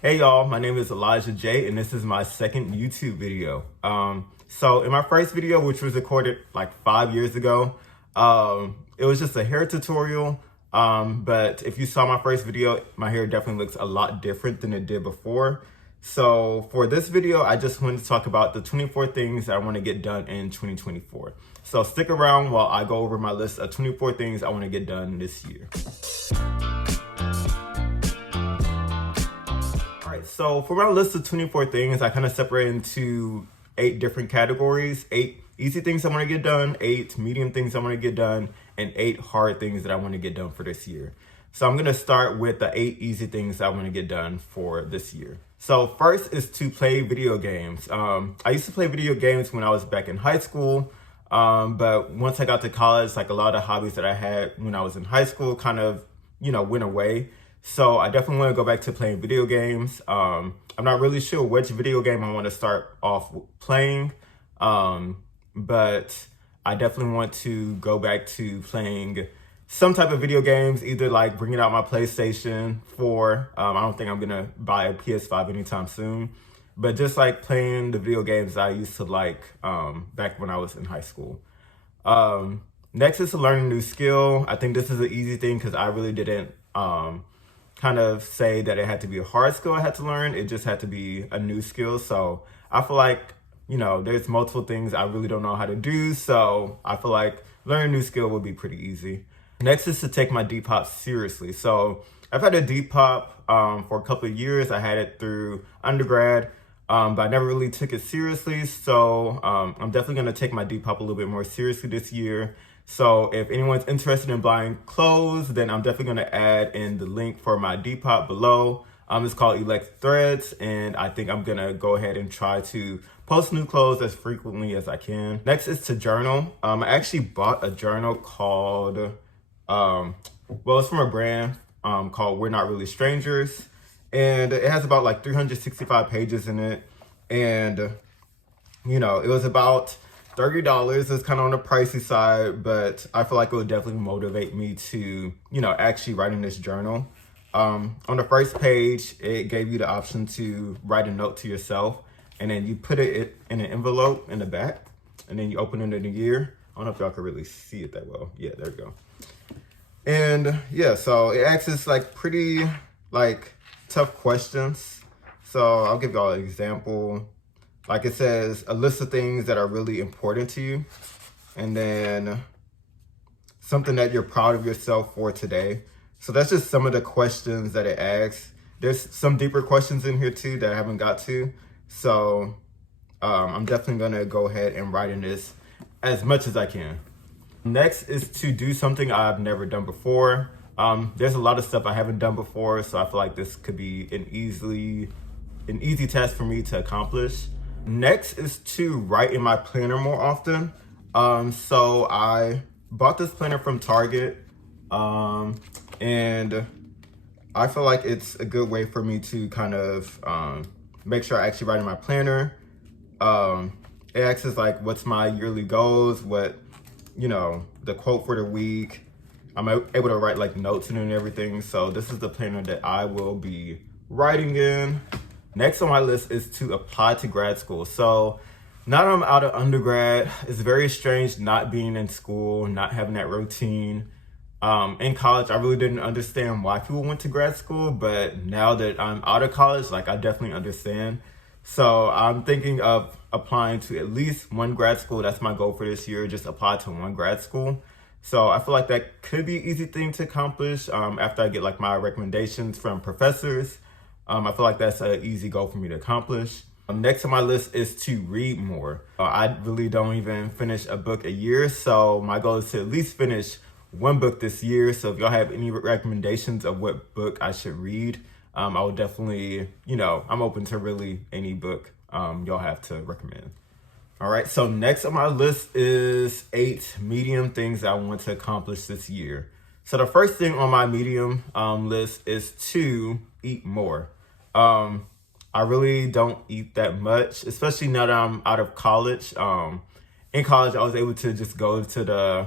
Hey y'all, my name is Elijah J and this is my second YouTube video. So in my first video, which was recorded like 5 years ago, it was just a hair tutorial. But if you saw my first video, my hair definitely looks a lot different than it did before. So for this video, I just wanted to talk about the 24 things I want to get done in 2024. So stick around while I go over my list of 24 things I want to get done this year. So for my list of 24 things, I kind of separate into 8 different categories. 8 easy things I want to get done, 8 medium things I want to get done, and 8 hard things that I want to get done for this year. So I'm going to start with the 8 easy things I want to get done for this year. So first is to play video games. I used to play video games when I was back in high school. But once I got to college, like a lot of hobbies that I had when I was in high school kind of, went away. So I definitely want to go back to playing video games. I'm not really sure which video game I want to start off playing, but I definitely want to go back to playing some type of video games, either like bringing out my PlayStation 4. I don't think I'm going to buy a PS5 anytime soon, but just like playing the video games I used to like back when I was in high school. Next is to learn a new skill. I think this is an easy thing because I really didn't kind of say that it had to be a hard skill I had to learn. It just had to be a new skill. So I feel like, there's multiple things I really don't know how to do. So I feel like learning a new skill would be pretty easy. Next is to take my Depop seriously. So I've had a Depop for a couple of years. I had it through undergrad, but I never really took it seriously. So I'm definitely going to take my Depop a little bit more seriously this year. So if anyone's interested in buying clothes, then I'm definitely going to add in the link for my Depop below. It's called Elect Threads, and I think I'm going to go ahead and try to post new clothes as frequently as I can. Next is to journal. I actually bought a journal called, it's from a brand called We're Not Really Strangers, and it has about like 365 pages in it, and it was about $30. Is kind of on the pricey side, but I feel like it would definitely motivate me to, actually write in this journal. On the first page, it gave you the option to write a note to yourself, and then you put it in an envelope in the back, and then you open it in a year. I don't know if y'all can really see it that well. Yeah, there we go. And yeah, so it asks us like pretty like tough questions. So I'll give y'all an example. Like it says, a list of things that are really important to you. And then something that you're proud of yourself for today. So that's just some of the questions that it asks. There's some deeper questions in here too that I haven't got to. So I'm definitely gonna go ahead and write in this as much as I can. Next is to do something I've never done before. There's a lot of stuff I haven't done before, so I feel like this could be an easy task for me to accomplish. Next is to write in my planner more often. So I bought this planner from Target, and I feel like it's a good way for me to kind of make sure I actually write in my planner. It asks us like, what's my yearly goals, what, the quote for the week. I'm able to write like notes in it and everything. So this is the planner that I will be writing in. Next on my list is to apply to grad school. So now that I'm out of undergrad, it's very strange not being in school, not having that routine. In college, I really didn't understand why people went to grad school, but now that I'm out of college, like I definitely understand. So I'm thinking of applying to at least one grad school. That's my goal for this year, just apply to one grad school. So I feel like that could be an easy thing to accomplish after I get like my recommendations from professors. I feel like that's an easy goal for me to accomplish. Next on my list is to read more. I really don't even finish a book a year, so my goal is to at least finish one book this year. So if y'all have any recommendations of what book I should read, I will definitely, I'm open to really any book y'all have to recommend. All right, so next on my list is 8 medium things I want to accomplish this year. So the first thing on my medium list is to eat more. I really don't eat that much, especially now that I'm out of college. In college, I was able to just go to the,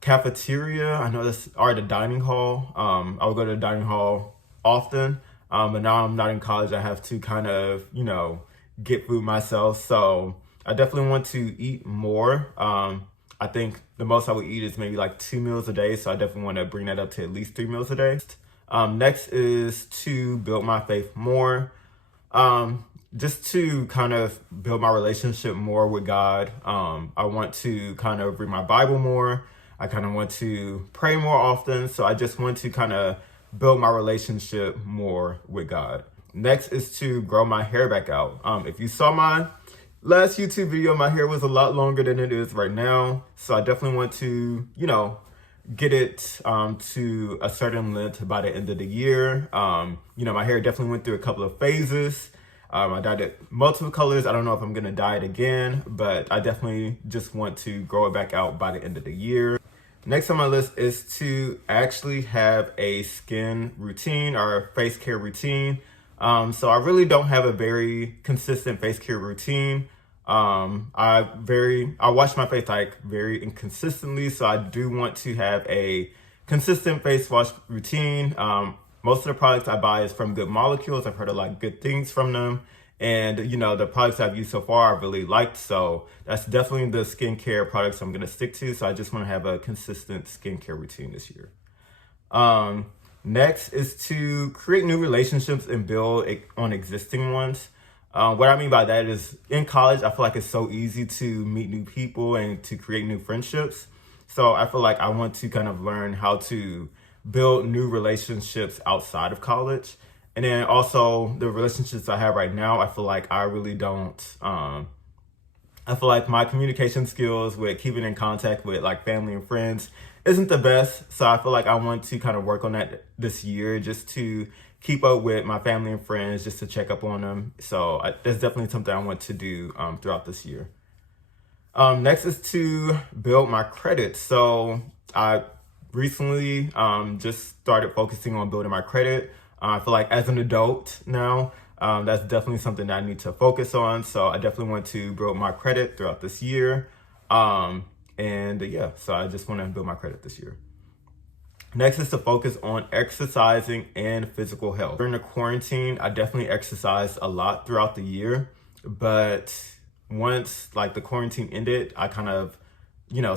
cafeteria. I know that's, or the dining hall. I would go to the dining hall often. But now I'm not in college. I have to kind of, get food myself. So I definitely want to eat more. I think the most I would eat is maybe like 2 meals a day. So I definitely want to bring that up to at least 3 meals a day. Next is to build my faith more. Just to kind of build my relationship more with God. I want to kind of read my Bible more. I kind of want to pray more often. So I just want to kind of build my relationship more with God. Next is to grow my hair back out. If you saw my last YouTube video, my hair was a lot longer than it is right now. So I definitely want to, get it to a certain length by the end of the year. My hair definitely went through a couple of phases. I dyed it multiple colors. I don't know if I'm going to dye it again, but I definitely just want to grow it back out by the end of the year. Next on my list is to actually have a skin routine or face care routine. So I really don't have a very consistent face care routine. I wash my face like very inconsistently. So I do want to have a consistent face wash routine. Most of the products I buy is from Good Molecules. I've heard a lot of good things from them. And, the products I've used so far, I really liked. So that's definitely the skincare products I'm going to stick to. So I just want to have a consistent skincare routine this year. Next is to create new relationships and build on existing ones. What I mean by that is in college, I feel like it's so easy to meet new people and to create new friendships. So I feel like I want to kind of learn how to build new relationships outside of college. And then also the relationships I have right now, I feel like I really don't, I feel like my communication skills with keeping in contact with like family and friends isn't the best. So I feel like I want to kind of work on that this year just to keep up with my family and friends, just to check up on them. So that's definitely something I want to do throughout this year. Next is to build my credit. So I recently just started focusing on building my credit. I feel like as an adult now, that's definitely something that I need to focus on. So I definitely want to build my credit throughout this year. So I just want to build my credit this year. Next is to focus on exercising and physical health. During the quarantine, I definitely exercised a lot throughout the year. But once like the quarantine ended, I kind of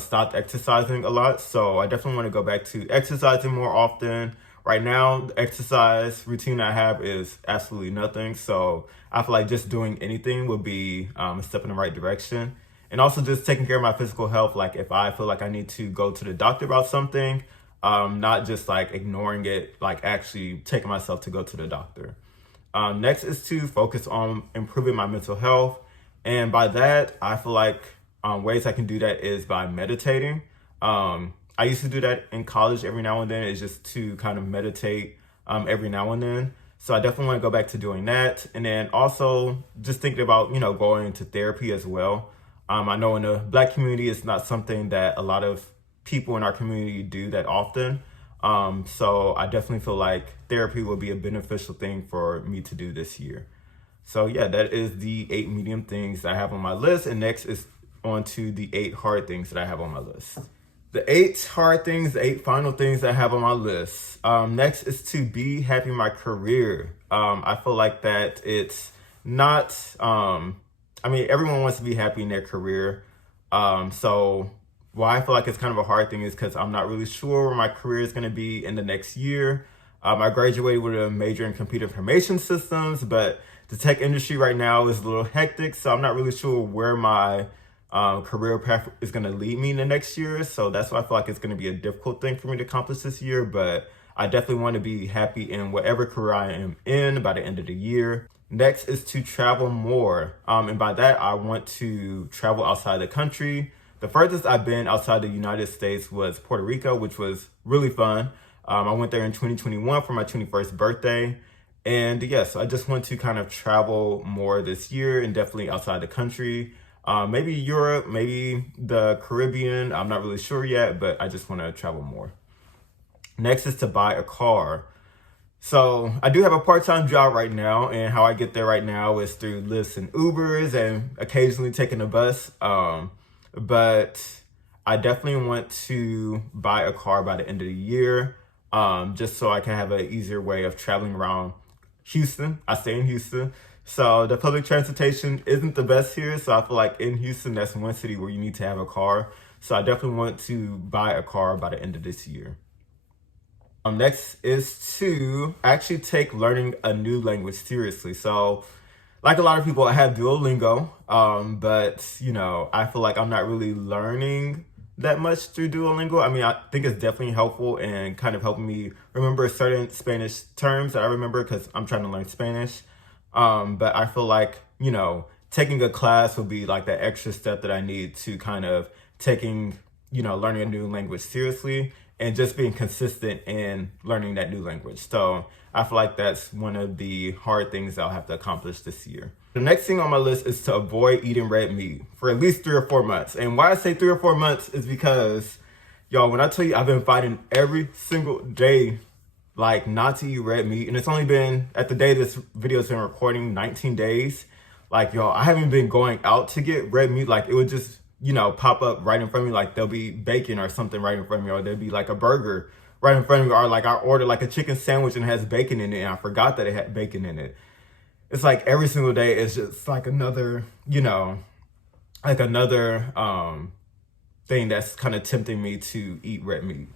stopped exercising a lot. So I definitely want to go back to exercising more often. Right now, the exercise routine I have is absolutely nothing. So I feel like just doing anything would be a step in the right direction. And also just taking care of my physical health. Like if I feel like I need to go to the doctor about something, not just like ignoring it, like actually taking myself to go to the doctor. Next is to focus on improving my mental health. And by that, I feel like ways I can do that is by meditating. I used to do that in college every now and then. It's just to kind of meditate every now and then. So I definitely want to go back to doing that. And then also just thinking about, going into therapy as well. I know in the Black community, it's not something that a lot of people in our community do that often. So I definitely feel like therapy will be a beneficial thing for me to do this year. So yeah, that is the 8 medium things that I have on my list. And next is on to the 8 hard things that I have on my list. The 8 hard things, the 8 final things I have on my list. Next is to be happy in my career. I feel like that it's not, everyone wants to be happy in their career. So why I feel like it's kind of a hard thing is because I'm not really sure where my career is going to be in the next year. I graduated with a major in computer information systems, but the tech industry right now is a little hectic. So I'm not really sure where my career path is going to lead me in the next year. So that's why I feel like it's going to be a difficult thing for me to accomplish this year. But I definitely want to be happy in whatever career I am in by the end of the year. Next is to travel more. And by that, I want to travel outside the country. The furthest I've been outside the United States was Puerto Rico, which was really fun. I went there in 2021 for my 21st birthday. And yes, I just want to kind of travel more this year and definitely outside the country. Maybe Europe, maybe the Caribbean. I'm not really sure yet, but I just want to travel more. Next is to buy a car. So I do have a part-time job right now, and how I get there right now is through Lyfts and Ubers and occasionally taking a bus. But I definitely want to buy a car by the end of the year, just so I can have an easier way of traveling around Houston. I stay in Houston. So the public transportation isn't the best here. So I feel like in Houston, that's one city where you need to have a car. So I definitely want to buy a car by the end of this year. Next is to actually take learning a new language seriously. So like a lot of people, I have Duolingo, but you know, I feel like I'm not really learning that much through Duolingo. I mean, I think it's definitely helpful and kind of helping me remember certain Spanish terms that I remember because I'm trying to learn Spanish. But I feel like, you know, taking a class would be like that extra step that I need to kind of taking, you know, learning a new language seriously and just being consistent in learning that new language. So I feel like that's one of the hard things I'll have to accomplish this year. The next thing on my list is to avoid eating red meat for at least 3 or 4 months. And why I say 3 or 4 months is because, y'all, when I tell you I've been fighting every single day, like not to eat red meat, and it's only been, at the day this video's been recording, 19 days. Like, y'all, I haven't been going out to get red meat. Like, it would just, you know, pop up right in front of me. Like, there'll be bacon or something right in front of me, or there'll be like a burger right in front of me, or like I ordered like a chicken sandwich and it has bacon in it and I forgot that it had bacon in it. It's like every single day is just like another, you know, like another thing that's kind of tempting me to eat red meat.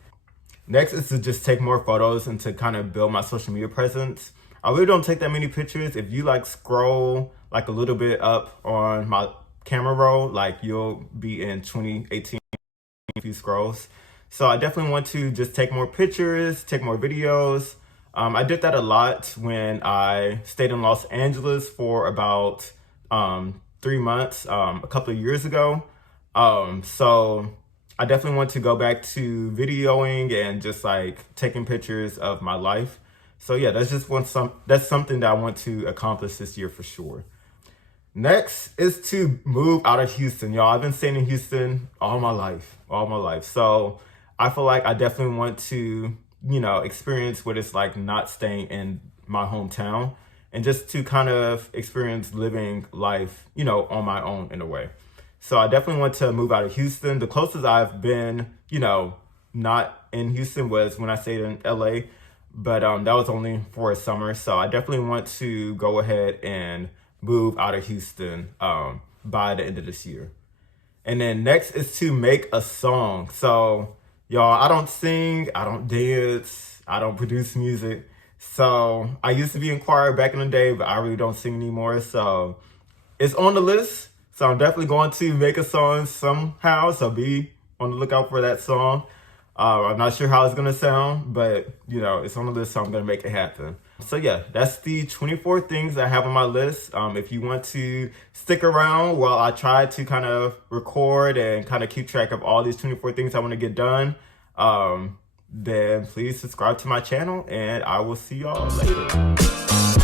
Next is to just take more photos and to kind of build my social media presence. I really don't take that many pictures. If you like scroll like a little bit up on my camera roll, like you'll be in 2018 few scrolls. So I definitely want to just take more pictures, take more videos. I did that a lot when I stayed in Los Angeles for about 3 months, a couple of years ago. So I definitely want to go back to videoing and just like taking pictures of my life. So yeah, that's something that I want to accomplish this year for sure. Next is to move out of Houston. Y'all, I've been staying in Houston all my life. So I feel like I definitely want to, you know, experience what it's like not staying in my hometown and just to kind of experience living life, you know, on my own in a way. So I definitely want to move out of Houston. The closest I've been, you know, not in Houston was when I stayed in LA, but that was only for a summer. So I definitely want to go ahead and move out of Houston by the end of this year. And then next is to make a song. So y'all, I don't sing, I don't dance, I don't produce music. So I used to be in choir back in the day, but I really don't sing anymore. So it's on the list. So I'm definitely going to make a song somehow. So be on the lookout for that song. I'm not sure how it's going to sound, but you know, it's on the list, so I'm going to make it happen. So yeah, that's the 24 things I have on my list. If you want to stick around while I try to kind of record and kind of keep track of all these 24 things I want to get done, then please subscribe to my channel and I will see y'all later.